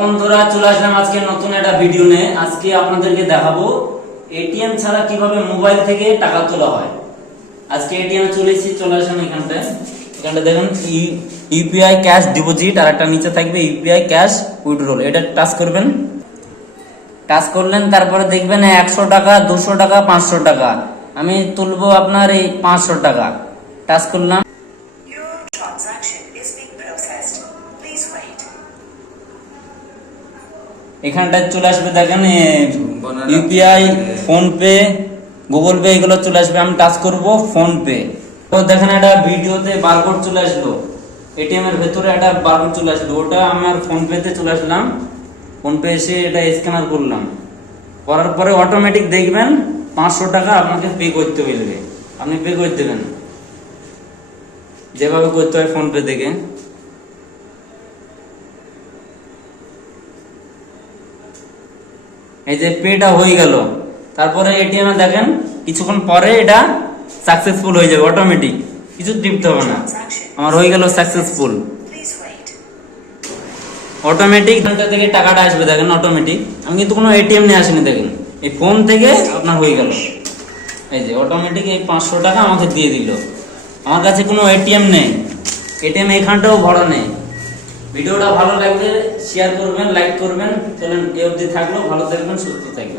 বন্ধুরা, চলে আসলাম আজকে নতুন একটা ভিডিও নিয়ে। আজকে আপনাদেরকে দেখাবো এটিএম ছাড়া কিভাবে মোবাইল থেকে টাকা তোলা হয়। আজকে এটিএম চলে আসলাম এখানটায় দেখুন ইউপিআই ক্যাশ ডিপোজিট, আর একটা নিচে থাকবে ইউপিআই ক্যাশ উইথড্রল। এটা টাচ করবেন। টাচ করলেন, তারপরে দেখবেন 100 টাকা, 200 টাকা, 500 টাকা। আমি তুলবো আপনার এই 500 টাকা। টাচ করলাম। এখানটায় চলে আসবে, দেখেন UPI, phone pay, Google pay, এগুলো চলে আসবে। আমি টাচ করব ফোন পে। তো দেখেন একটা ভিডিওতে বারকোড চলে আসলো, এটিএম এর ভেতরে একটা বারকোড চলে আসলো। ওটা আমার ফোন পে তে চলে আসলাম। ফোন পে এসে এটা স্ক্যানার করলাম। করার পরে অটোমেটিক দেখবেন 500 টাকা আপনাকে পে করতে বলবে। আপনি পে করে দেবেন যেভাবে করতে হয় ফোন পে থেকে। এই যে পেটা হয়ে গেল। তারপরে এটিএম এ দেখেন কিছুক্ষণ পরে এটা সাকসেসফুল হয়ে যাবে অটোমেটিক, কিছু টিপতে হবে না। আমার হয়ে গেল সাকসেসফুল অটোমেটিক। এখানটা থেকে টাকাটা আসবে, দেখেন অটোমেটিক। আমি কিন্তু কোনো এটিএম নিয়ে আসিনি, দেখেন এই ফোন থেকে আপনার হয়ে গেল। এই যে অটোমেটিক এই 500 টাকা আমাকে দিয়ে দিল। আমার কাছে কোনো এটিএম নেই, এটিএম এখানটাও ভরা নেই। ভিডিওটা ভালো লাগলে শেয়ার করবেন, লাইক করবেন। চলেন, এই অবধি থাকলো। ভালো থাকবেন, সুস্থ থাকবেন।